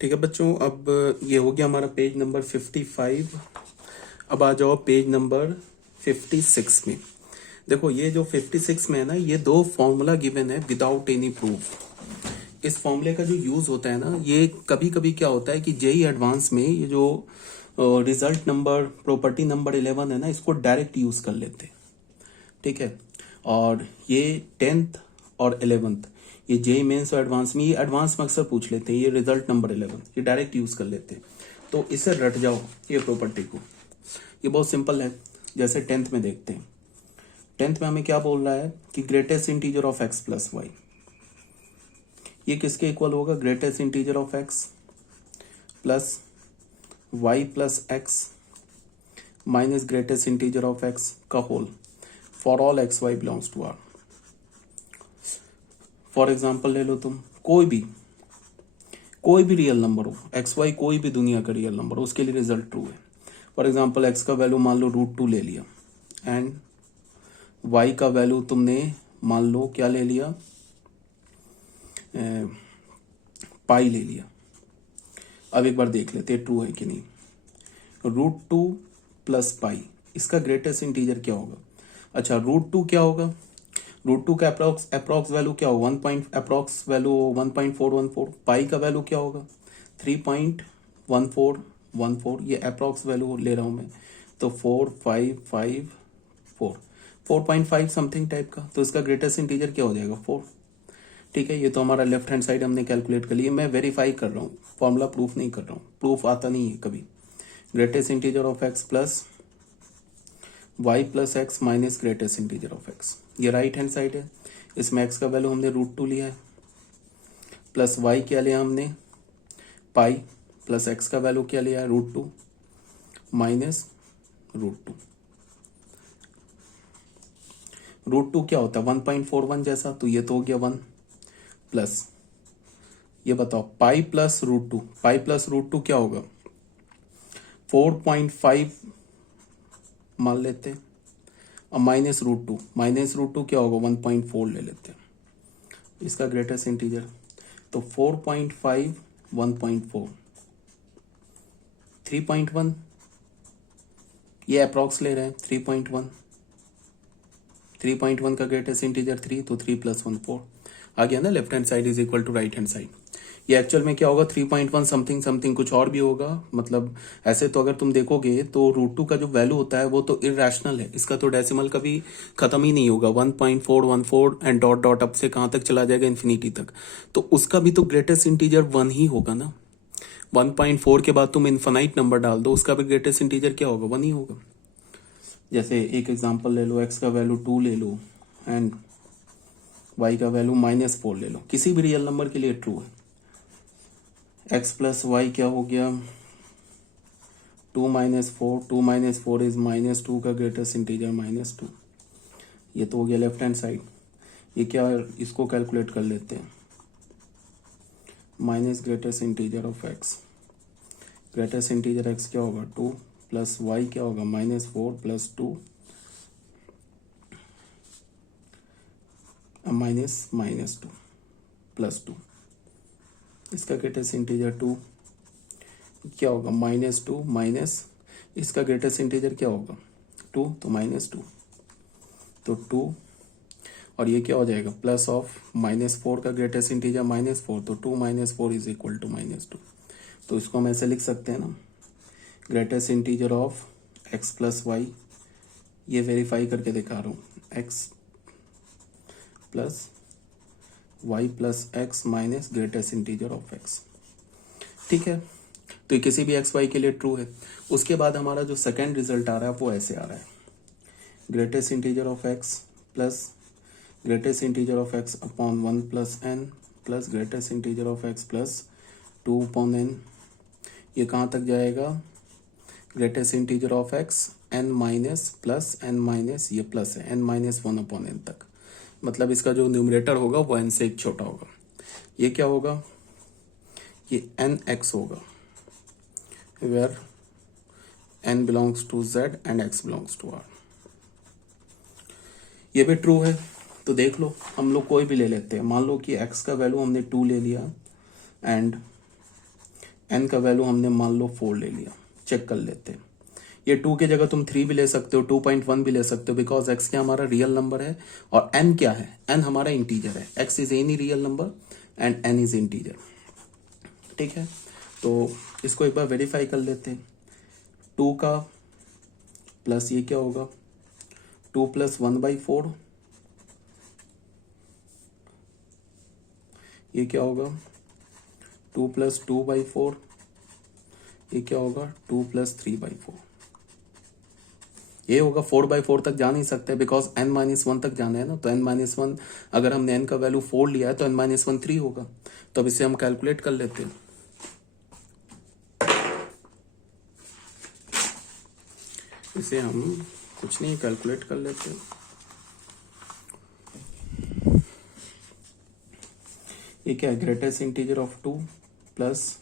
ठीक है बच्चों, अब ये हो गया हमारा पेज नंबर 55। अब आ जाओ पेज नंबर 56 में। देखो ये जो 56 में है ना, ये दो फॉर्मूला गिवन है विदाउट एनी प्रूफ। इस फॉर्मूले का जो यूज होता है ना, ये कभी कभी क्या होता है कि जेई एडवांस में ये जो रिजल्ट नंबर प्रॉपर्टी नंबर 11 है ना, इसको डायरेक्ट यूज कर लेते हैं। ठीक है, और ये 10th और 11th, ये जेई मेंस और एडवांस में, ये एडवांस में अक्सर पूछ लेते हैं। ये रिजल्ट नंबर 11 ये डायरेक्ट यूज कर लेते हैं। तो इसे रट जाओ ये प्रॉपर्टी को। ये बहुत सिंपल है। जैसे 10th में देखते हैं। 10th में हमें क्या बोल रहा है कि greatest integer of x plus y, ये किसके इक्वल होगा? Greatest integer of x plus y plus x minus greatest integer of x का whole for all x y belongs to R. For example ले लो तुम, कोई भी रियल नंबर हो, एक्स वाई कोई भी दुनिया का रियल नंबर हो, उसके लिए रिजल्ट ट्रू है। फॉर एग्जाम्पल एक्स का वैल्यू मान लो √2 ले लिया एंड वाई का वैल्यू तुमने मान लो क्या ले लिया, पाई ले लिया। अब एक बार देख लेते हैं ट्रू है कि नहीं। √2 प्लस पाई, इसका ग्रेटेस्ट इंटीजर क्या होगा? अच्छा, √2 क्या होगा? √2 का अप्रॉक्स वैल्यू क्या होगा? Approx value 1.414। पाई का वैल्यू क्या होगा? 3.1414। ये अप्रॉक्स वैल्यू ले रहा हूं मैं, तो 4554, 4.5 समथिंग टाइप का। तो इसका ग्रेटेस्ट इंटीजर क्या हो जाएगा? 4। ठीक है, ये तो हमारा लेफ्ट हैंड साइड हमने कैलकुलेट कर लिया। मैं वेरीफाई कर रहा हूँ, फॉर्मूला प्रूफ नहीं कर रहा हूँ। प्रूफ आता नहीं है कभी। Greatest integer of x plus y plus x minus greatest integer of x, ये राइट हैंड साइड है। इसमें एक्स का वैल्यू हमने √2 लिया है, प्लस वाई क्या लिया हमने? पाई, प्लस एक्स का वैल्यू क्या लिया है? √2 माइनस √2। √2 क्या होता है? 1.41 जैसा, तो ये तो हो गया 1 प्लस, ये बताओ पाई प्लस √2, पाई प्लस √2 क्या होगा? 4.5 मान लेते हैं। अब माइनस √2 क्या होगा? 1.4 ले लेते हैं इसका ग्रेटेस्ट इंटीजर। तो 4.5 1.4 3.1, ये अप्रॉक्स ले रहे हैं। 3.1 का ग्रेटेस्ट इंटीजर 3, तो 3 + 1 4 आ गया ना। Left hand side is equal to right hand side. ये एक्चुअल में क्या होगा? 3.1 समथिंग समथिंग कुछ और भी होगा। मतलब ऐसे तो अगर तुम देखोगे तो √2 का जो वैल्यू होता है वो तो इरेशनल है। इसका तो डेसिमल कभी खत्म ही नहीं होगा। 1.414 एंड डॉट डॉट अप से कहां तक चला जाएगा? इन्फिनिटी तक। तो उसका भी तो ग्रेटेस्ट इंटीजर 1 ही होगा ना। 1.4 के बाद तुम इन्फिनाइट नंबर डाल दो, उसका भी ग्रेटेस्ट इंटीजर क्या होगा? 1 ही होगा। जैसे एक एग्जांपल ले लो, एक्स का वैल्यू 2 ले लो एंड वाई का वैल्यू -4 ले लो। किसी भी रियल नंबर के लिए ट्रू है। एक्स प्लस वाई क्या हो गया? 2 - 4, 2 - 4 इज -2 का ग्रेटेस्ट इंटीजर -2। ये तो हो गया लेफ्ट हैंड साइड। ये क्या, इसको कैलकुलेट कर लेते हैं। Minus greatest integer of x, greatest integer x क्या होगा? 2 प्लस वाई क्या होगा? -4 + 2 -2 + 2। इसका ग्रेटेस्ट इंटीजर 2 क्या होगा? -2 माइनस इसका ग्रेटेस्ट इंटीजर क्या होगा? 2, तो -2, तो 2 और ये क्या हो जाएगा? प्लस ऑफ -4 का ग्रेटेस्ट इंटीजर -4, तो 2 - 4 इज इक्वल टू -2। तो इसको हम ऐसे लिख सकते हैं ना, greatest integer of x plus y. ये वेरीफाई करके दिखा रहा हूँ, x plus y plus x minus greatest integer of x. ठीक है, तो ये किसी भी एक्स वाई के लिए ट्रू है। उसके बाद हमारा जो सेकेंड रिजल्ट आ रहा है वो ऐसे आ रहा है, greatest integer of x plus greatest integer of x upon 1 + n plus greatest integer of x plus 2 upon n। ये कहाँ तक जाएगा? Greatest integer of x n minus plus n minus, ये प्लस है, n - 1 अपॉन n तक। मतलब इसका जो न्यूमरेटर होगा वो n से एक छोटा होगा। ये क्या होगा? ये nx होगा, where n belongs to z and x belongs to r। ये भी ट्रू है। तो देख लो, हम लोग कोई भी ले लेते हैं। मान लो कि x का वैल्यू हमने 2 ले लिया एंड एन का वैल्यू हमने मान लो 4 ले लिया, चेक कर लेते हैं। ये 2 की जगह तुम 3 भी ले सकते हो, 2.1 भी ले सकते हो, बिकॉज एक्स क्या हमारा रियल नंबर है और एन क्या है, एन हमारा इंटीजर है। X is any real number and n is integer. ठीक है, तो इसको एक बार वेरीफाई कर लेते हैं। 2 का प्लस ये क्या होगा, 2 + 1/4, ये क्या होगा 2 + 2/4, ये क्या होगा 2 + 3/4। ये होगा 4/4 तक जा नहीं सकते बिकॉज n-1 तक जाना है ना, तो n-1 अगर हमने n का वैल्यू 4 लिया है तो n-1 3 होगा। तो अब इसे हम कैलकुलेट कर लेते हैं। इसे हम कुछ नहीं कैलकुलेट कर लेते हैं। ये क्या है, ग्रेटेस्ट इंटीजर ऑफ 2 +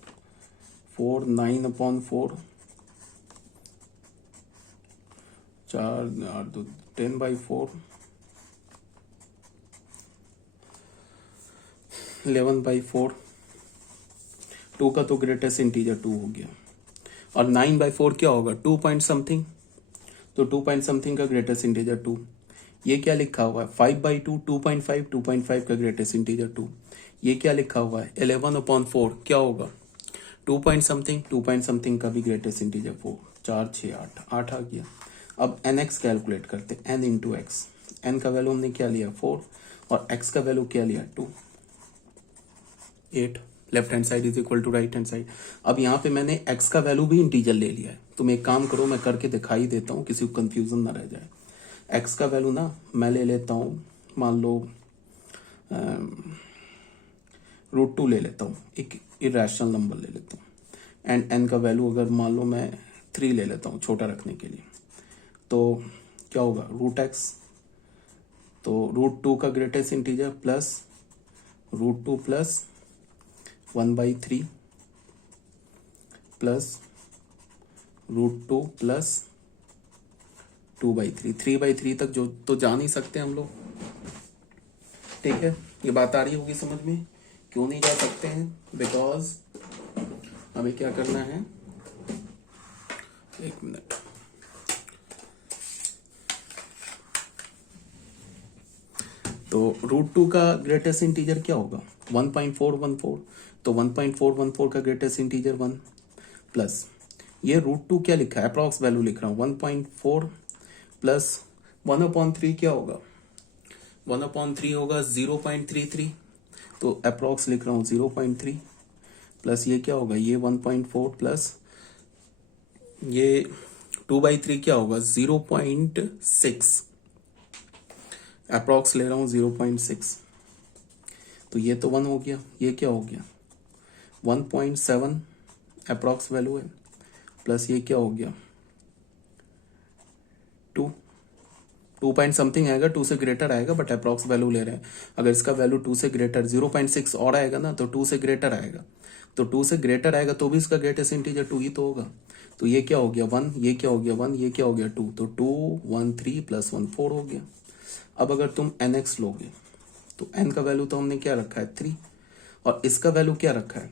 4 9/4, 4 2 10/4, 11/4। 2 का तो ग्रेटेस्ट इंटीजर 2 हो गया, और 9/4 क्या होगा 2 पॉइंट समथिंग, तो 2 पॉइंट समथिंग का ग्रेटेस्ट इंटीजर 2। ये क्या लिखा हुआ है 5/2, 2.5, 2.5 का ग्रेटेस्ट इंटीजर 2। ये क्या लिखा हुआ है 11/4, क्या होगा 2 पॉइंट समथिंग, 2 पॉइंट समथिंग का भी ग्रेटेस्ट इंटीजर 4, 4 6 8 आ गया। अब nx कैलकुलेट करते, n इंटू एक्स। n का वैल्यू हमने क्या लिया 4 और x का वैल्यू क्या लिया 2, 8। Left hand side is equal to right hand side. अब यहाँ पे मैंने x का वैल्यू भी इंटीजर ले लिया है। तुम एक काम करो, मैं करके दिखाई देता हूँ, किसी को कंफ्यूजन ना रह जाए। x का वैल्यू ना मैं ले लेता हूँ, मान लो √2 ले लेता हूँ, एक इरेशनल नंबर ले लेता हूँ। एंड n का वैल्यू अगर मान लो मैं 3 ले लेता हूँ छोटा रखने के लिए, तो क्या होगा √x, तो √2 का ग्रेटेस्ट इंटीजर प्लस √2 + 1/3 प्लस √2 + 2/3, 3/3 तक जो तो जा नहीं सकते हम लोग। ठीक है, ये बात आ रही होगी समझ में, क्यों नहीं जा सकते हैं, बिकॉज हमें क्या करना है, एक मिनट, तो √2 का ग्रेटेस्ट इंटीजर क्या होगा 1.414, तो 1.414 का ग्रेटेस्ट इंटीजर 1 प्लस ये √2 क्या लिखा है, अप्रॉक्स वैल्यू लिख रहा हूँ 1.4 प्लस 1/3 क्या होगा 1/3 होगा 0.33, तो अप्रॉक्स लिख रहा हूँ 0.3 प्लस ये क्या होगा ये 1.4 प्लस ये 2/3 क्या होगा 0.6, अप्रॉक्स ले रहा हूँ 0.6, तो ये तो 1 हो गया, ये क्या हो गया 1.7 अप्रॉक्स वैल्यू है, प्लस ये क्या हो गया 2 पॉइंट समथिंग आएगा, 2 से ग्रेटर आएगा, बट अप्रॉक्स वैल्यू ले रहे हैं। अगर इसका वैल्यू 2 से ग्रेटर 0.6 और आएगा ना, तो 2 से ग्रेटर आएगा, तो 2 से ग्रेटर आएगा तो भी इसका ग्रेटेस्ट इंटीजर 2 ही तो होगा। तो ये क्या हो गया 1, ये क्या हो गया 1, ये क्या हो गया 2, तो 2 1 3 + 1 4 हो गया। अब अगर तुम nx लोगे तो n का वैल्यू तो हमने क्या रखा है 3, और इसका वैल्यू क्या रखा है,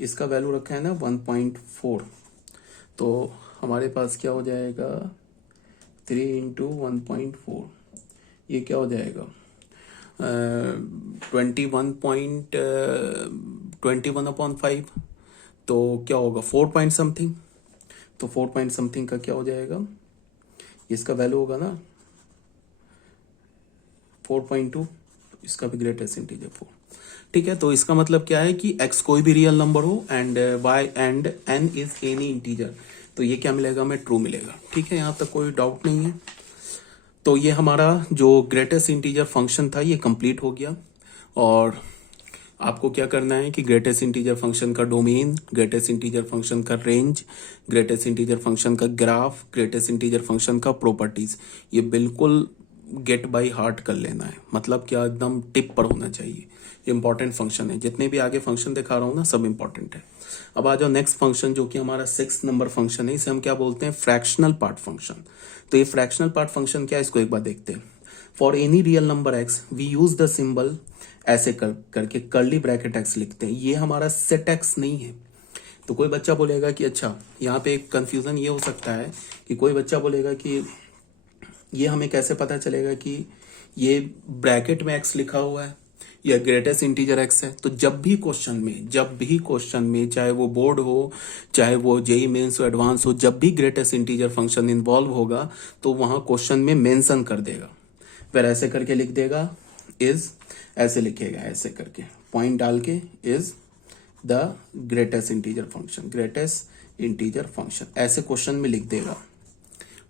इसका वैल्यू रखा है ना 1.4, तो हमारे पास क्या हो जाएगा 3 × 1.4, ये क्या हो जाएगा 21.5, तो क्या होगा 4 पॉइंट समथिंग, तो 4 पॉइंट समथिंग का क्या हो जाएगा, इसका वैल्यू होगा ना 4.2, इसका भी ग्रेटेस्ट इंटीजर 4। ठीक है, तो इसका मतलब क्या है कि x कोई भी रियल नंबर हो and y and n is any integer, तो ये क्या मिलेगा हमें ट्रू मिलेगा। ठीक है, यहाँ तक कोई डाउट नहीं है। तो ये हमारा जो ग्रेटेस्ट इंटीजर फंक्शन था ये कंप्लीट हो गया, और आपको क्या करना है कि ग्रेटेस्ट इंटीजर फंक्शन का डोमेन, ग्रेटेस्ट इंटीजर फंक्शन का रेंज, ग्रेटेस्ट इंटीजर फंक्शन का ग्राफ, ग्रेटेस्ट इंटीजर फंक्शन का प्रॉपर्टीज, ये बिल्कुल गेट बाय हार्ट कर लेना है, मतलब क्या एकदम टिप पर होना चाहिए। इंपॉर्टेंट फंक्शन है, जितने भी आगे फंक्शन दिखा रहा हूँ ना सब इंपॉर्टेंट है। अब आ जाओ नेक्स्ट फंक्शन जो कि हमारा 6 नंबर फंक्शन है, इसे हम क्या बोलते हैं फ्रैक्शनल पार्ट फंक्शन। तो ये फ्रैक्शनल पार्ट फंक्शन क्या है, इसको एक बार देखते हैं। For any real number x we use the symbol ऐसे करके कर्ली ब्रैकेट x लिखते हैं। ये हमारा सेट x नहीं है, तो कोई बच्चा बोलेगा कि अच्छा, यहाँ पे एक कंफ्यूजन ये हो सकता है कि कोई बच्चा बोलेगा कि ये हमें कैसे पता चलेगा कि ये ब्रैकेट में x लिखा हुआ है या ग्रेटेस्ट इंटीजर x है। तो जब भी क्वेश्चन में चाहे वो बोर्ड हो, चाहे वो जेई मेंस हो, एडवांस हो, जब भी ग्रेटेस्ट इंटीजर फंक्शन इन्वॉल्व होगा तो वहां क्वेश्चन में मेंशन कर देगा, फिर ऐसे करके लिख देगा इज, ऐसे लिखेगा ऐसे करके पॉइंट डाल के, is the greatest integer function ऐसे क्वेश्चन में लिख देगा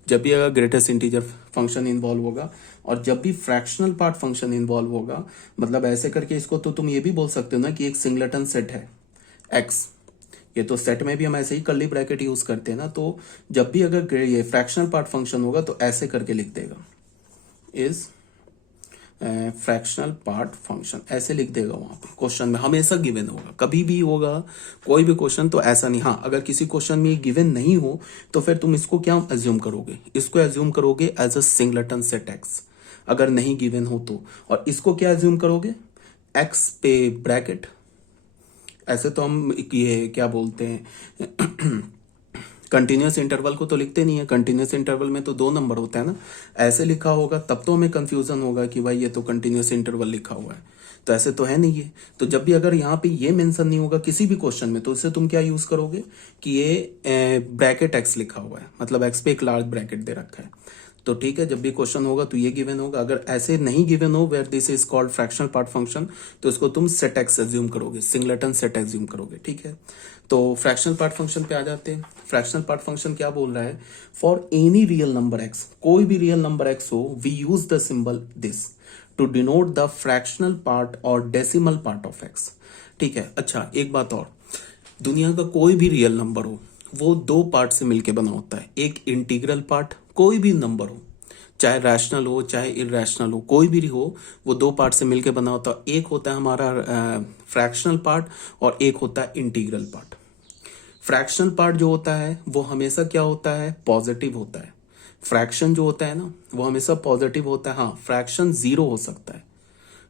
जब भी अगर ग्रेटेस्ट इंटीजर फंक्शन इन्वॉल्व होगा। और जब भी फ्रैक्शनल पार्ट फंक्शन इन्वॉल्व होगा, मतलब ऐसे करके इसको तो तुम ये भी बोल सकते हो ना कि एक सिंगलेटन सेट है एक्स, ये तो सेट में भी हम ऐसे ही कर्ली ब्रैकेट यूज करते हैं ना। तो जब भी अगर ये फ्रैक्शनल पार्ट फंक्शन होगा तो ऐसे करके लिख देगा इज फ्रैक्शनल पार्ट फंक्शन, ऐसे लिख देगा वहां पे क्वेश्चन में, हमेशा गिवन होगा, कभी भी होगा कोई भी क्वेश्चन तो ऐसा नहीं। हाँ, अगर किसी क्वेश्चन में गिवन नहीं हो तो फिर तुम इसको क्या एज्यूम करोगे, इसको एज्यूम करोगे as a singleton set x, अगर नहीं गिवन हो तो। और इसको क्या एज्यूम करोगे, एक्स पे ब्रैकेट, ऐसे तो हम ये क्या बोलते हैं कंटिन्यूस इंटरवल को तो लिखते नहीं है, कंटिन्यूस इंटरवल में तो 2 नंबर होता है ना, ऐसे लिखा होगा तब तो हमें कंफ्यूजन होगा कि भाई ये तो कंटिन्यूस इंटरवल लिखा हुआ है, तो ऐसे तो है नहीं ये। तो जब भी अगर यहाँ पे ये मेंशन नहीं होगा किसी भी क्वेश्चन में तो इससे तुम क्या यूज करोगे कि ये ब्रैकेट एक्स लिखा हुआ है, मतलब एक्स पे एक लार्ज ब्रैकेट दे रखा है। तो ठीक है, जब भी क्वेश्चन होगा तो ये गिवन होगा। अगर ऐसे नहीं गिवन हो where this is called fractional part function, तो इसको तुम सेट एक्स एज्यूम करोगे, सिंगलेटन सेट एज्यूम करोगे। ठीक है, तो फ्रैक्शनल पार्ट फंक्शन पे आ जाते हैं। फ्रैक्शनल पार्ट फंक्शन क्या बोल रहा है, for any real number x, कोई भी रियल नंबर एक्स हो, we use the symbol this to denote the fractional part और डेसिमल पार्ट ऑफ एक्स। ठीक है, अच्छा एक बात और, दुनिया का कोई भी रियल नंबर हो वो 2 पार्ट से मिलकर बना होता है, एक इंटीग्रल पार्ट, कोई भी नंबर हो चाहे रैशनल हो चाहे इरैशनल हो, कोई भी हो वो 2 पार्ट से मिलकर बना होता है। एक होता है हमारा फ्रैक्शनल पार्ट और एक होता है इंटीग्रल पार्ट। फ्रैक्शनल पार्ट जो होता है वो हमेशा क्या होता है, पॉजिटिव होता है। फ्रैक्शन जो होता है ना वो हमेशा पॉजिटिव होता है। हाँ, फ्रैक्शन 0 हो सकता है।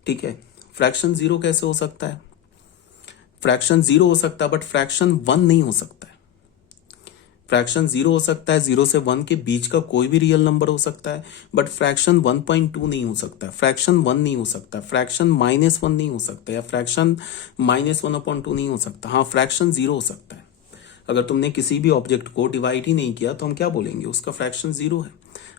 ठीक है, फ्रैक्शन 0 कैसे हो सकता है, फ्रैक्शन 0 हो सकता है बट फ्रैक्शन 1 नहीं हो सकता है। फ्रैक्शन 0 हो सकता है, 0 से 1 के बीच का कोई भी रियल नंबर हो सकता है, बट फ्रैक्शन 1.2 नहीं हो सकता, फ्रैक्शन 1 नहीं हो सकता, फ्रैक्शन -1 नहीं हो सकता, या फ्रैक्शन -1/2 नहीं हो सकता। हाँ, फ्रैक्शन 0 हो सकता है। अगर तुमने किसी भी ऑब्जेक्ट को डिवाइड ही नहीं किया तो हम क्या बोलेंगे, उसका फ्रैक्शन 0 है।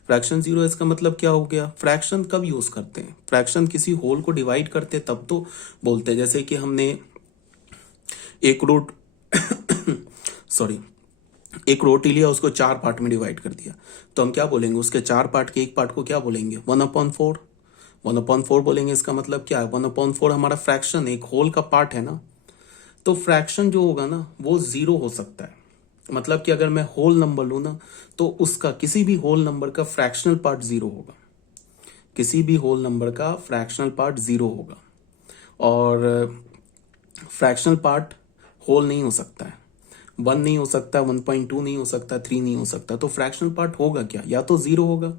फ्रैक्शन 0 है, इसका मतलब क्या हो गया, फ्रैक्शन कब यूज करते हैं, फ्रैक्शन किसी होल को डिवाइड करते हैं तब तो बोलते हैं। जैसे कि हमने एक रूट सॉरी एक रोटी लिया, उसको 4 पार्ट में डिवाइड कर दिया, तो हम क्या बोलेंगे, उसके 4 पार्ट के एक पार्ट को क्या बोलेंगे, 1/4, 1/4 बोलेंगे। इसका मतलब क्या है, 1/4 हमारा फ्रैक्शन एक होल का पार्ट है ना। तो फ्रैक्शन जो होगा ना वो 0 हो सकता है, मतलब कि अगर मैं होल नंबर लू ना तो उसका किसी भी होल नंबर का फ्रैक्शनल पार्ट 0 होगा, किसी भी होल नंबर का फ्रैक्शनल पार्ट 0 होगा। और फ्रैक्शनल पार्ट होल नहीं हो सकता है, 1 नहीं हो सकता, 1.2 नहीं हो सकता, 3 नहीं हो सकता। तो फ्रैक्शनल पार्ट होगा क्या, या तो 0 होगा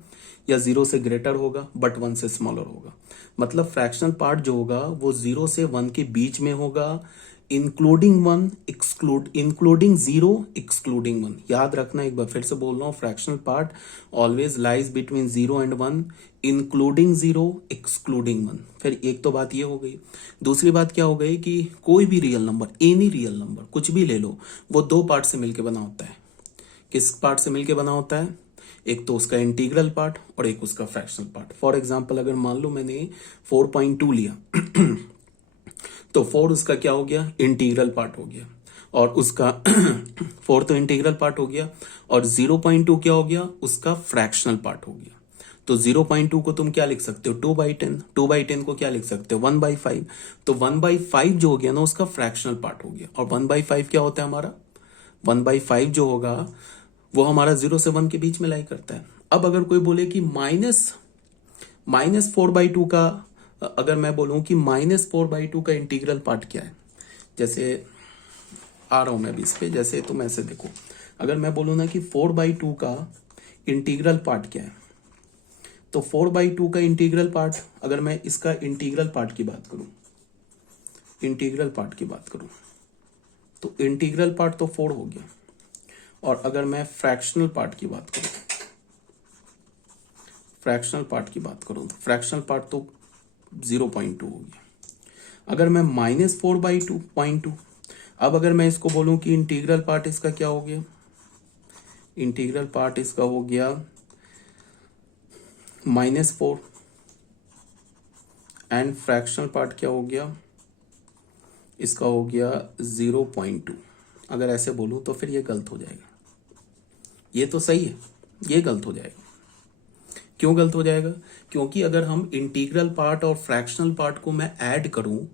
या 0 से ग्रेटर होगा बट 1 से स्मॉलर होगा। मतलब फ्रैक्शनल पार्ट जो होगा वो 0 से 1 के बीच में होगा, इंक्लूडिंग 0 एक्सक्लूडिंग 1। याद रखना, एक बार फिर से बोल रहा हूं, fractional part always lies between 0 and 1, including 0 excluding 1। फिर एक तो बात ये हो गई। दूसरी बात क्या हो गई कि कोई भी real number, any real number कुछ भी ले लो, वो 2 पार्ट से मिलकर बना होता है। किस पार्ट से मिलकर बना होता है, एक तो उसका इंटीग्रल पार्ट और एक उसका फ्रैक्शनल पार्ट। फॉर एग्जाम्पल अगर मान लो मैंने 4.2 लिया तो 4 उसका क्या हो गया, इंटीग्रल पार्ट हो गया, और उसका 4 तो इंटीग्रल पार्ट हो गया, और 0.2 क्या हो गया, उसका फ्रैक्शनल पार्ट हो गया। तो 0.2 को तुम क्या लिख सकते हो, 2/10, 2/10 को क्या लिख सकते हो, 1/5। तो 1/5 जो हो गया ना उसका फ्रैक्शनल पार्ट हो गया। और 1/5 क्या होता है हमारा, 1/5 जो होगा वो हमारा 0 से 1 के बीच में लाई करता है। अब अगर कोई बोले कि -4/2 का, अगर मैं बोलूं कि -4/2 का इंटीग्रल पार्ट क्या है, जैसे आ रहा हूं मैं अभी इस पे, जैसे तुम ऐसे देखो, अगर मैं बोलूं ना कि 4/2 का इंटीग्रल पार्ट क्या है, तो 4/2 का इंटीग्रल पार्ट, अगर मैं इसका इंटीग्रल पार्ट की बात करूं, इंटीग्रल पार्ट की बात करूं, तो इंटीग्रल पार्ट तो 4 हो गया, और अगर मैं फ्रैक्शनल पार्ट की बात करूं, तो फ्रैक्शनल पार्ट तो 0.2 हो गया। अगर मैं -4/2.2, अब अगर मैं इसको बोलूं कि इंटीग्रल पार्ट इसका क्या हो गया, इंटीग्रल पार्ट इसका हो गया -4, एंड फ्रैक्शनल पार्ट क्या हो गया, इसका हो गया 0.2। अगर ऐसे बोलूं तो फिर ये गलत हो जाएगा। ये तो सही है, ये गलत हो जाएगा। क्यों गलत हो जाएगा? क्योंकि अगर हम इंटीग्रल पार्ट और फ्रैक्शनल पार्ट को मैं ऐड करूं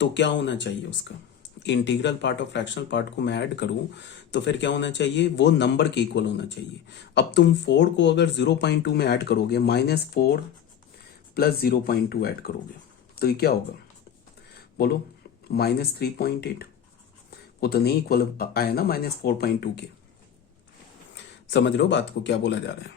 तो क्या होना चाहिए उसका, इंटीग्रल पार्ट और फ्रैक्शनल पार्ट को मैं ऐड करूं तो फिर क्या होना चाहिए, वो नंबर के इक्वल होना चाहिए। अब तुम 4 को अगर 0.2 में ऐड करोगे, -4 + 0.2 ऐड करोगे तो ये क्या होगा, बोलो, -3.8। वो तो नहीं इक्वल आया ना -4.2 के। समझ लो बात को क्या बोला जा रहा है।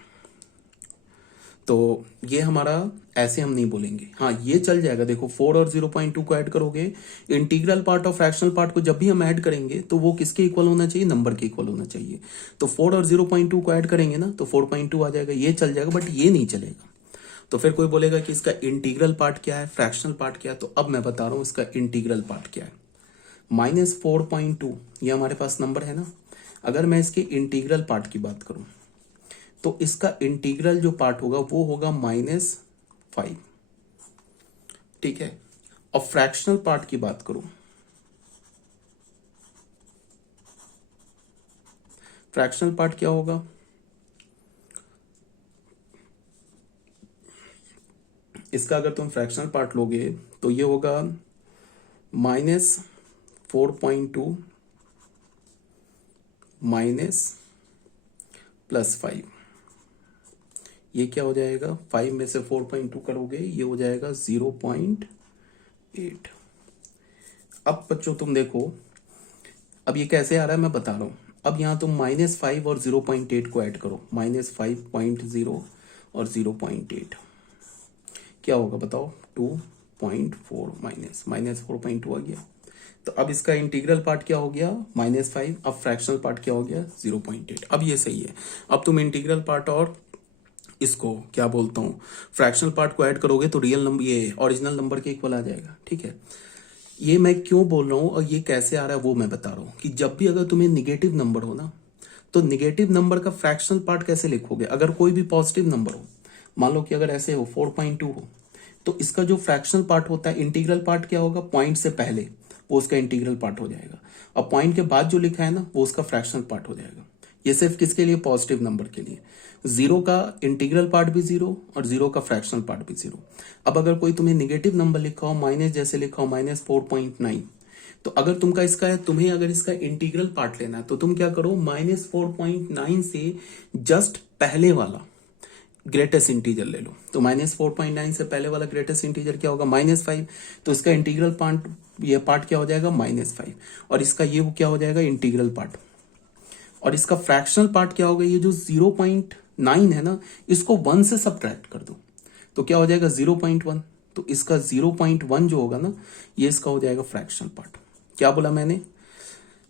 तो ये हमारा, ऐसे हम नहीं बोलेंगे, हाँ ये चल जाएगा। देखो 4 और 0.2 को ऐड करोगे, इंटीग्रल पार्ट और फ्रैक्शनल पार्ट को जब भी हम ऐड करेंगे तो वो किसके इक्वल होना चाहिए, नंबर के इक्वल होना चाहिए। तो 4 और 0.2 को ऐड करेंगे ना तो 4.2 आ जाएगा, ये चल जाएगा, बट ये नहीं चलेगा। तो फिर कोई बोलेगा कि इसका इंटीग्रल पार्ट क्या है, फ्रैक्शनल पार्ट क्या है, तो अब मैं बता रहा हूं इसका इंटीग्रल पार्ट क्या है। -4.2 ये हमारे पास नंबर है ना, अगर मैं इसके इंटीग्रल पार्ट की बात करूं तो इसका इंटीग्रल जो पार्ट होगा वो होगा -5, ठीक है। और फ्रैक्शनल पार्ट की बात करूं, फ्रैक्शनल पार्ट क्या होगा, इसका अगर तुम फ्रैक्शनल पार्ट लोगे तो ये होगा -4.2 +5। ये क्या हो जाएगा, 5 में से 4.2 करोगे ये हो जाएगा 0.8। अब बच्चों तुम देखो, अब ये कैसे आ रहा है मैं बता रहा हूं। अब यहां तुम -5 और 0.8 को ऐड करो, -5.0 और 0.8 क्या होगा बताओ, 2.4 -4.2 आ गया। तो अब इसका इंटीग्रल पार्ट क्या हो गया, -5। अब फ्रैक्शनल पार्ट क्या हो गया, 0.8। अब ये सही है। अब तुम इंटीग्रल पार्ट और इसको क्या बोलता हूं, फ्रैक्शनल पार्ट को ऐड करोगे तो रियल नंबर, ये ओरिजिनल नंबर के इक्वल आ जाएगा, ठीक है। ये मैं क्यों बोल रहा हूं और ये कैसे आ रहा है वो मैं बता रहा हूं, कि जब भी अगर तुम्हें निगेटिव नंबर हो ना, तो निगेटिव नंबर का फ्रैक्शनल पार्ट कैसे लिखोगे। अगर कोई भी पॉजिटिव नंबर हो, मान लो कि अगर ऐसे हो 4.2 हो, तो इसका जो फ्रैक्शनल पार्ट होता है, इंटीग्रल पार्ट क्या होगा, पॉइंट से पहले वो उसका इंटीग्रल पार्ट हो जाएगा, और पॉइंट के बाद जो लिखा है ना वो उसका फ्रैक्शनल पार्ट हो जाएगा। ये सिर्फ किसके लिए, पॉजिटिव नंबर के लिए। 0 का इंटीग्रल पार्ट भी 0 और 0 का फ्रैक्शनल पार्ट भी 0। अब अगर कोई तुम्हें निगेटिव नंबर लिखा हो, माइनस जैसे लिखा हो -4.9, तो अगर तुमका इसका है, तुम्हें अगर इसका इंटीग्रल पार्ट लेना है तो तुम क्या करो, -4.9 से जस्ट पहले वाला ग्रेटेस्ट इंटीजर ले लो। तो -4.9 से पहले वाला ग्रेटेस्ट इंटीजर क्या होगा, -5। तो इसका इंटीग्रल पार्ट, ये पार्ट क्या हो जाएगा, -5, और इसका ये क्या हो जाएगा, इंटीग्रल पार्ट। और इसका फ्रैक्शनल पार्ट क्या होगा, ये जो 0.9 है ना, इसको 1 से सब्ट्रैक्ट कर दो तो क्या हो जाएगा, 0.1। तो इसका 0.1 जो होगा ना, ये इसका हो जाएगा फ्रैक्शनल पार्ट। क्या बोला मैंने,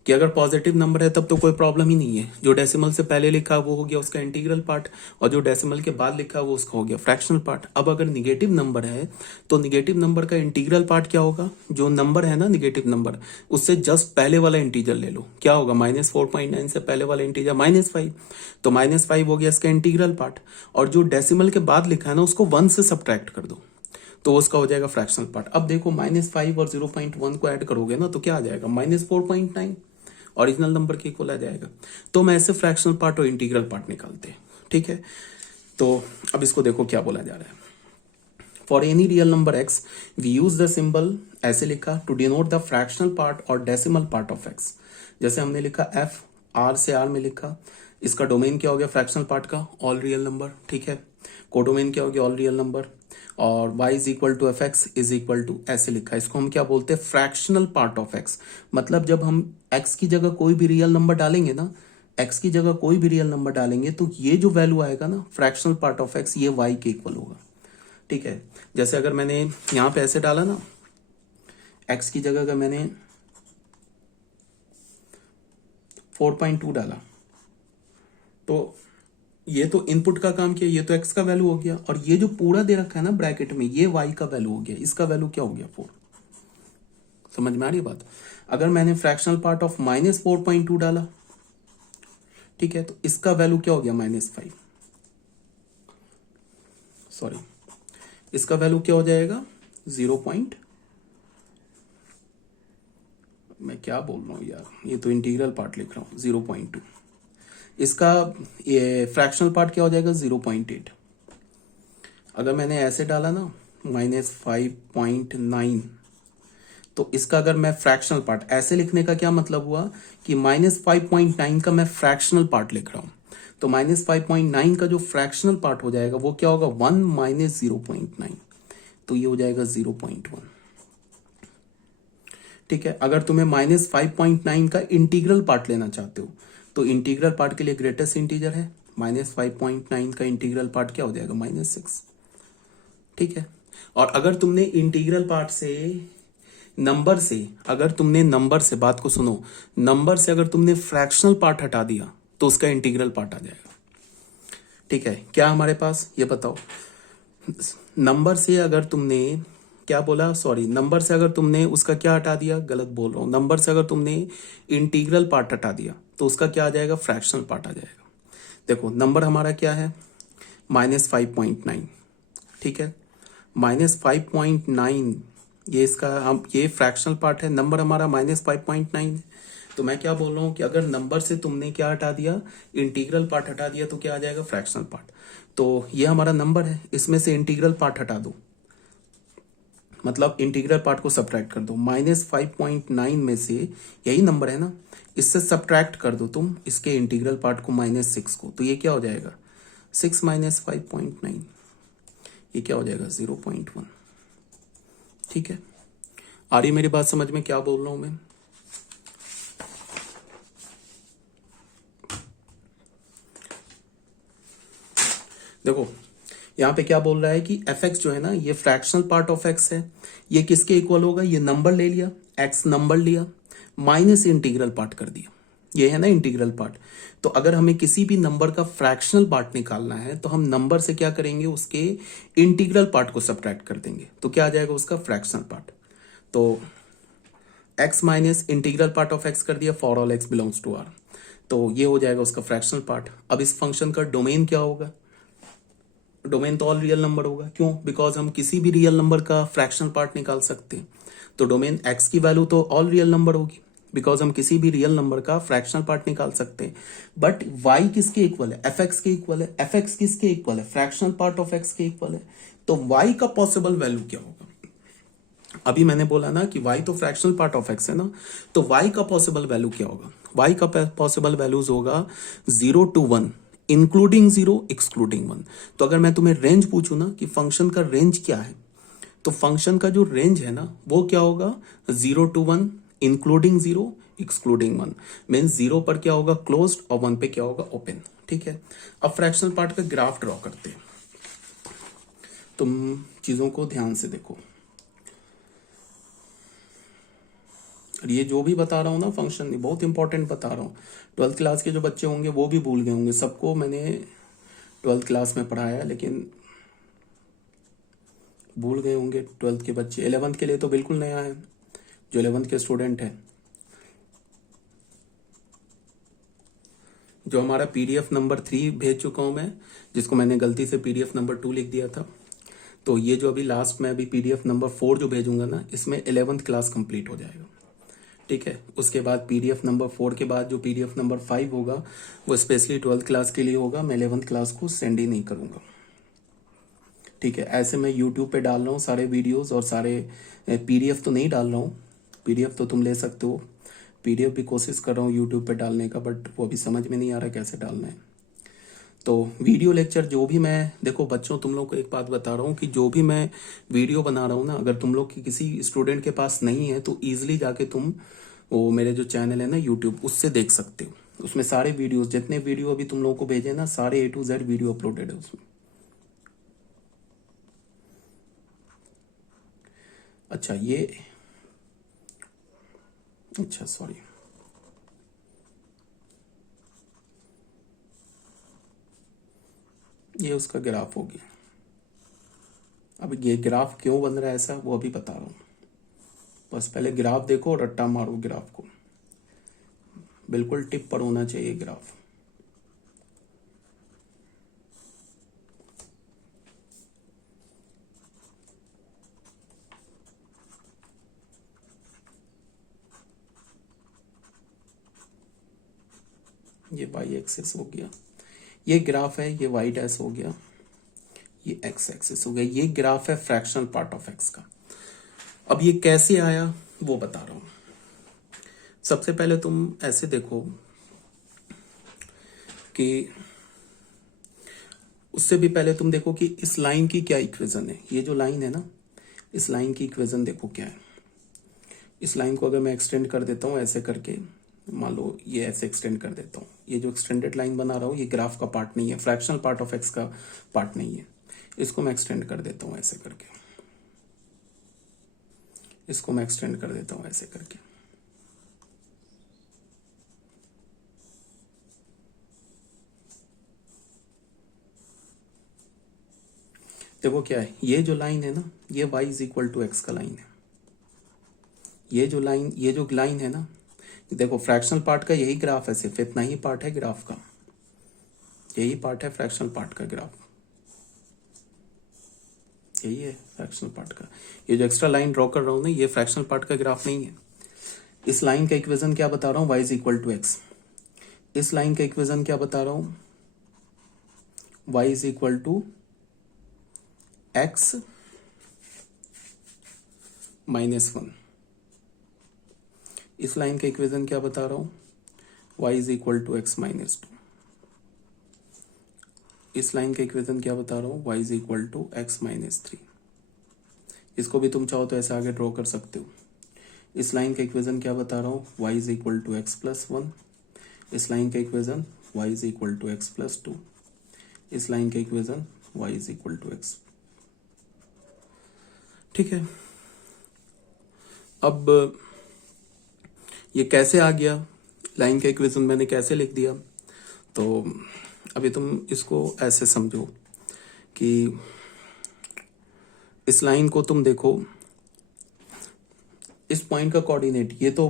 कि अगर पॉजिटिव नंबर है तब तो कोई प्रॉब्लम ही नहीं है, जो डेसिमल से पहले लिखा वो हो गया उसका इंटीग्रल पार्ट, और जो डेसिमल के बाद लिखा वो उसका हो गया फ्रैक्शनल पार्ट। अब अगर निगेटिव नंबर है तो निगेटिव नंबर का इंटीग्रल पार्ट क्या होगा, जो नंबर है ना निगेटिव नंबर, उससे जस्ट पहले वाला इंटीजर ले लो, क्या होगा, -4.9 से पहले वाला इंटीजर -5, तो -5 हो गया इसका इंटीग्रल पार्ट, और जो डेसिमल के बाद लिखा है ना उसको 1 से सब्ट्रैक्ट कर दो तो उसका हो जाएगा फ्रैक्शनल पार्ट। अब देखो -5 और 0.1 को ऐड करोगे ना तो क्या आ जाएगा, -4.9, ओरिजिनल नंबर के इक्वल आ जाएगा। तो मैं ऐसे फ्रैक्शनल पार्ट और इंटीग्रल पार्ट निकालते हैं, ठीक है। तो अब इसको देखो क्या बोला जा रहा है, for any real number x we use the symbol, ऐसे लिखा, to denote the fractional part और डेसिमल पार्ट ऑफ x। जैसे हमने लिखा f, r से r में लिखा, इसका डोमेन क्या हो गया फ्रैक्शनल पार्ट का, ऑल रियल नंबर, ठीक है। कोडोमेन क्या हो गया, ऑल रियल नंबर, और y is equal to f x is equal to, ऐसे लिखा है। इसको हम क्या बोलते हैं, फ्रैक्शनल पार्ट ऑफ x। मतलब जब हम x की जगह कोई भी रियल नंबर डालेंगे ना, x की जगह कोई भी रियल नंबर डालेंगे तो ये जो वैल्यू आएगा ना फ्रैक्शनल पार्ट ऑफ x, ये y के इक्वल होगा, ठीक है। जैसे अगर मैंने यहां पे ऐसे डाला ना, x की जगह अगर मैंने 4.2 डाला, तो ये तो इनपुट का काम किया, ये तो एक्स का वैल्यू हो गया, और ये जो पूरा दे रखा है ना ब्रैकेट में, ये वाई का वैल्यू हो गया, इसका वैल्यू क्या हो गया 4। समझ में आ रही बात? अगर मैंने फ्रैक्शनल पार्ट ऑफ -4.2 डाला, ठीक है, तो इसका वैल्यू क्या हो गया -5, सॉरी, इसका वैल्यू क्या हो जाएगा 0. मैं क्या बोल रहा हूं यार, ये तो इंटीग्रल पार्ट लिख रहा हूं, 0.2। इसका ये फ्रैक्शनल पार्ट क्या हो जाएगा 0.8। अगर मैंने ऐसे डाला ना -5.9, तो इसका अगर मैं फ्रैक्शनल पार्ट ऐसे लिखने का क्या मतलब हुआ कि -5.9 का मैं फ्रैक्शनल पार्ट लिख रहा हूं, तो -5.9 का जो फ्रैक्शनल पार्ट हो जाएगा वो क्या होगा 1 माइनस 0.9, तो ये हो जाएगा 0.1। ठीक है, अगर तुम्हें -5.9 का इंटीग्रल पार्ट लेना चाहते हो, तो इंटीग्रल पार्ट के लिए ग्रेटेस्ट इंटीजर है, -5.9 का इंटीग्रल पार्ट क्या हो जाएगा -6। ठीक है, और अगर तुमने इंटीग्रल पार्ट से नंबर से, अगर तुमने नंबर से, बात को सुनो, नंबर से अगर तुमने फ्रैक्शनल पार्ट हटा दिया तो उसका इंटीग्रल पार्ट आ जाएगा। ठीक है, क्या हमारे पास, ये बताओ, नंबर से अगर तुमने क्या बोला, सॉरी, नंबर से अगर तुमने उसका क्या हटा दिया, गलत बोल रहा हूं, नंबर से अगर तुमने इंटीग्रल पार्ट हटा दिया तो उसका क्या आ जाएगा, फ्रैक्शनल पार्ट आ जाएगा। देखो नंबर हमारा क्या है -5.9, ठीक है, -5.9, ये इसका हम, ये फ्रैक्शनल पार्ट है, नंबर हमारा -5.9 है। तो मैं क्या बोल रहा हूं कि अगर नंबर से तुमने क्या हटा दिया, इंटीग्रल पार्ट हटा दिया, तो क्या आ जाएगा, फ्रैक्शनल पार्ट। तो ये हमारा नंबर है, इसमें से इंटीग्रल पार्ट हटा दो, मतलब इंटीग्रल पार्ट को सब्ट्रैक्ट कर दो, -5.9 में से, यही नंबर है ना, इससे सब्ट्रैक्ट कर दो तुम इसके इंटीग्रल पार्ट को -6 को, तो ये क्या हो जाएगा 6 माइनस 5.9, ये क्या हो जाएगा 0.1। ठीक है, आ रही मेरी बात समझ में, क्या बोल रहा हूं मैं? देखो यहां पे क्या बोल रहा है कि fx जो है ना, ये फ्रैक्शनल पार्ट ऑफ x है, ये किसके इक्वल होगा, ये नंबर ले लिया, x नंबर लिया, माइनस इंटीग्रल पार्ट कर दिया, ये है ना इंटीग्रल पार्ट। तो अगर हमें किसी भी नंबर का फ्रैक्शनल पार्ट निकालना है तो हम नंबर से क्या करेंगे, उसके इंटीग्रल पार्ट को सब्ट्रैक्ट कर देंगे, तो क्या आ जाएगा उसका फ्रैक्शनल पार्ट। तो x minus integral part of x कर दिया for all x belongs to r, तो ये हो जाएगा उसका फ्रैक्शनल पार्ट। अब इस फंक्शन का डोमेन क्या होगा, डोमेन तो ऑल रियल नंबर होगा, क्यों, बिकॉज हम किसी भी रियल नंबर का फ्रैक्शनल पार्ट निकाल सकते हैं, तो डोमेन x की वैल्यू तो ऑल रियल नंबर होगी, बिकॉज हम किसी भी रियल नंबर का फ्रैक्शनल पार्ट निकाल सकते हैं। बट y किसके इक्वल है, fx के इक्वल है, fx किसके इक्वल है, फ्रैक्शनल पार्ट ऑफ x के इक्वल है, तो y का पॉसिबल वैल्यू क्या होगा। अभी मैंने बोला ना कि y तो फ्रैक्शनल पार्ट ऑफ x है ना, तो y का पॉसिबल वैल्यू क्या होगा, y का पॉसिबल वैल्यूज होगा 0 to 1, इंक्लूडिंग 0 एक्सक्लूडिंग 1। तो अगर मैं तुम्हें रेंज पूछूं ना कि फंक्शन का रेंज क्या है, तो फंक्शन का जो रेंज है ना वो क्या होगा 0 to 1, इंक्लूडिंग 0 एक्सक्लूडिंग 1, मीन्स 0 पर क्या होगा क्लोज्ड और 1 पे क्या होगा ओपन। ठीक है, अब फ्रैक्शनल पार्ट का ग्राफ ड्रॉ करते हैं, तुम चीजों को ध्यान से देखो, और ये जो भी बता रहा हूँ ना फंक्शन, बहुत इंपॉर्टेंट बता रहा हूँ। 12th क्लास के जो बच्चे होंगे वो भी भूल गए होंगे, सबको मैंने 12th क्लास में पढ़ाया, लेकिन भूल गए होंगे 12th के बच्चे। 11th के लिए तो बिल्कुल नया है, जो 11th के स्टूडेंट है, जो हमारा पीडीएफ नंबर 3 भेज चुका हूँ मैं, जिसको मैंने गलती से पीडीएफ नंबर 2 लिख दिया था, तो ये जो अभी लास्ट में अभी पीडीएफ नंबर 4 जो भेजूंगा ना, इसमें 11th क्लास कंप्लीट हो जाएगा। ठीक है, उसके बाद पीडीएफ नंबर 4 के बाद जो पीडीएफ नंबर 5 होगा वो स्पेशली 12th क्लास के लिए होगा, मैं 11th क्लास को सेंड ही नहीं करूंगा। ठीक है, ऐसे मैं यूट्यूब पे डाल रहा हूँ सारे वीडियोस, और सारे पीडीएफ तो नहीं डाल रहा हूँ, पीडीएफ तो तुम ले सकते हो, पीडीएफ भी कोशिश कर रहा हूँ यूट्यूब पे डालने का, बट वो अभी समझ में नहीं आ रहा कैसे डालना है। तो वीडियो लेक्चर जो भी मैं, देखो बच्चों तुम लोग को एक बात बता रहा हूँ कि जो भी मैं वीडियो बना रहा हूँ ना, अगर तुम लोग की किसी स्टूडेंट के पास नहीं है तो ईजिली जाके तुम वो मेरे जो चैनल है ना यूट्यूब, उससे देख सकते हो, उसमें सारे वीडियोस, जितने वीडियो अभी तुम लोगों को भेजे ना, सारे A to Z video uploaded है उसमें। अच्छा ये, अच्छा सॉरी, ये उसका ग्राफ हो गया। अब ये ग्राफ क्यों बन रहा है ऐसा वो अभी बता रहा हूँ। बस पहले ग्राफ देखो और रट्टा मारो ग्राफ को, बिल्कुल टिप पर होना चाहिए ग्राफ। ये वाई एक्सिस हो गया, ये ग्राफ है, ये वाई डैश हो गया, ये एक्स एक्सिस हो गया। ये ग्राफ है फ्रैक्शनल पार्ट ऑफ एक्स का। अब ये कैसे आया वो बता रहा हूं। सबसे पहले तुम ऐसे देखो कि उससे भी पहले तुम देखो कि इस लाइन की क्या इक्वेशन है। ये जो लाइन है ना, इस लाइन की इक्वेशन देखो क्या है। इस लाइन को अगर मैं एक्सटेंड कर देता हूं ऐसे करके, मान लो ये ऐसे एक्सटेंड कर देता हूं, ये जो एक्सटेंडेड लाइन बना रहा हूं ये ग्राफ का पार्ट नहीं है, फ्रैक्शनल पार्ट ऑफ एक्स का पार्ट नहीं है। इसको मैं एक्सटेंड कर देता हूं ऐसे करके, इसको मैं एक्सटेंड कर देता हूं ऐसे करके। देखो क्या है, ये जो लाइन है ना, ये y is equal to x का लाइन है। ये जो लाइन है ना, देखो फ्रैक्शनल पार्ट का यही ग्राफ है, सिर्फ इतना ही पार्ट है ग्राफ का, यही पार्ट है फ्रैक्शनल पार्ट का ग्राफ, यही है फ्रैक्शनल पार्ट का। ये जो एक्स्ट्रा लाइन ड्रॉ कर रहा हूं ना, ये फ्रैक्शनल पार्ट का ग्राफ नहीं है। इस लाइन का इक्वेशन क्या बता रहा हूं, y is equal to x. इस लाइन का इक्वेशन क्या बता रहा हूं, y is equal to x -1। इस लाइन का इक्वेशन क्या बता रहा हूं, y is equal to x -2। इस लाइन का इक्वेशन क्या बता रहा हूं, y is equal to x -3। इसको भी तुम चाहो तो ऐसे आगे ड्रॉ कर सकते हो। इस लाइन का इक्वेशन क्या बता रहा हूं, y is equal to x +1। इस लाइन का equation y is equal to x +2। इस लाइन का equation y is equal to x. ठीक है, अब ये कैसे आ गया, लाइन का इक्वेशन मैंने कैसे लिख दिया। तो अभी तुम इसको ऐसे समझो कि इस लाइन को तुम देखो, इस पॉइंट का कोऑर्डिनेट, ये तो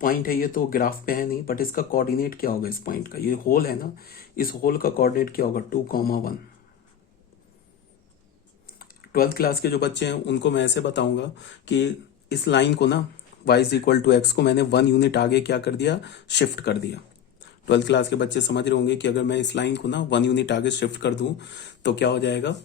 पॉइंट है, ये तो ग्राफ पे है नहीं, बट इसका कोऑर्डिनेट क्या होगा इस पॉइंट का, ये होल है ना, इस होल का कोऑर्डिनेट क्या होगा, 2,1। 12th क्लास के जो बच्चे हैं उनको मैं ऐसे बताऊंगा कि इस लाइन को ना, y is equal to x को मैंने 1 यूनिट आगे क्या कर दिया, शिफ्ट कर दिया। 12th क्लास के बच्चे समझ रहे होंगे कि अगर मैं इस लाइन को ना 1 यूनिट आगे शिफ्ट कर दूं तो क्या हो जाएगा,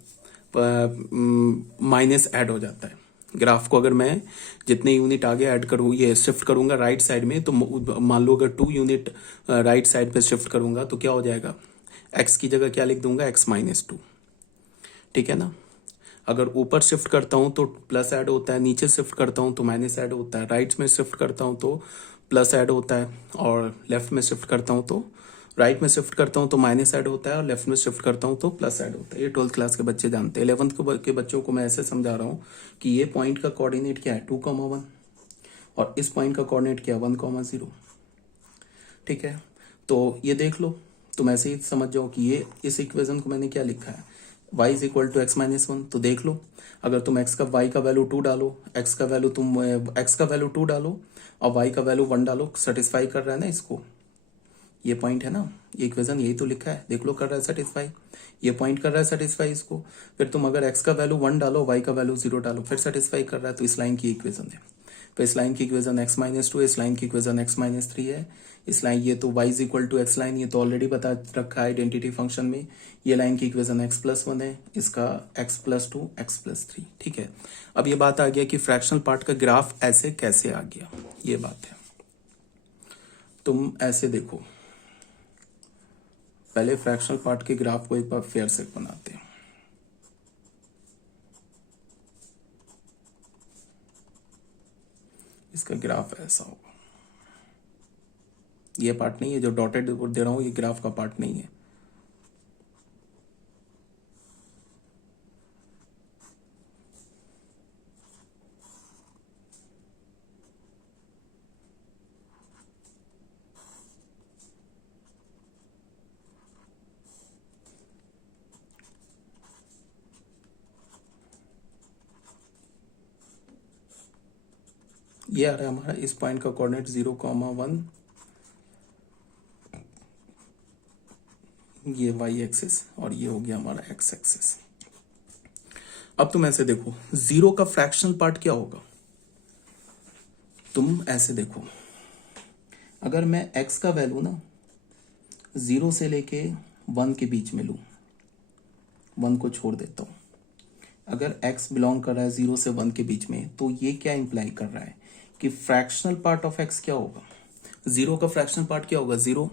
माइनस ऐड हो जाता है। ग्राफ को अगर मैं जितने यूनिट आगे ऐड करूँ, ये शिफ्ट करूंगा राइट साइड में, तो मान लो अगर 2 यूनिट राइट साइड पे शिफ्ट करूंगा तो क्या हो जाएगा, x की जगह क्या लिख दूंगा, x -2। ठीक है ना। अगर ऊपर शिफ्ट करता हूं तो प्लस ऐड होता है, नीचे शिफ्ट करता हूं तो माइनस ऐड होता है, राइट में शिफ्ट करता हूं तो प्लस ऐड होता है, और लेफ्ट में शिफ्ट करता हूं तो, राइट में शिफ्ट करता हूं तो माइनस ऐड होता है, और लेफ्ट में शिफ्ट करता हूं तो प्लस ऐड होता है। ये 12th क्लास के बच्चे जानते हैं। 11th के बच्चों को मैं ऐसे समझा रहा हूँ कि ये पॉइंट का कोऑर्डिनेट क्या है, 2,1, और इस पॉइंट का कोऑर्डिनेट क्या है, 1,0। ठीक है, तो ये देख लो, तुम ऐसे ही समझ जाओ कि ये इस इक्वेशन को मैंने क्या लिखा है, y is equal to x -1। तो देख लो, अगर तुम x का y का वैल्यू 2 डालो, x का वैल्यू 2 डालो और y का वैल्यू 1 डालो, सेटिस्फाई कर रहा है ना इसको, ये पॉइंट है ना, ये इक्वेशन यही तो लिखा है, देख लो कर रहा है सेटिस्फाई, ये पॉइंट कर रहा है सेटिस्फाई इसको। फिर तुम अगर x का वैल्यू 1 डालो, y का वैल्यू 0 डालो, फिर सेटिस्फाई कर रहा है, तो इस लाइन की इक्वेशन है। तो इस लाइन की इक्वेशन x -2, इस लाइन की इक्वेशन x -3 है। इस लाइन, ये तो y is equal to x line, ये तो ऑलरेडी बता रखा है आइडेंटिटी फंक्शन में। ये लाइन की इक्वेशन x +1 है, इसका x +2, x +3। ठीक है, अब ये बात आ गया कि फ्रैक्शनल पार्ट का ग्राफ ऐसे कैसे आ गया, ये बात है। तुम ऐसे देखो, पहले फ्रैक्शनल पार्ट के ग्राफ को एक बार फेयर से बनाते हैं। इसका ग्राफ ऐसा होगा, ये पार्ट नहीं है जो डॉटेड दे रहा हूं, ये ग्राफ का पार्ट नहीं है। ये आ रहा है हमारा इस पॉइंट का कोऑर्डिनेट 0,1, ये वाई एक्सिस और ये हो गया हमारा एक्स एक्सिस। अब तुम ऐसे देखो, जीरो का फ्रैक्शनल पार्ट क्या होगा? तुम ऐसे देखो, अगर मैं x का वैल्यू ना 0 से लेके 1 के बीच में लूं, 1 को छोड़ देता हूं, अगर x बिलोंग कर रहा है 0 से 1 के बीच में, तो ये क्या इंप्लाई कर रहा है कि फ्रैक्शनल पार्ट ऑफ x क्या होगा? 0 का फ्रैक्शनल पार्ट क्या होगा? 0।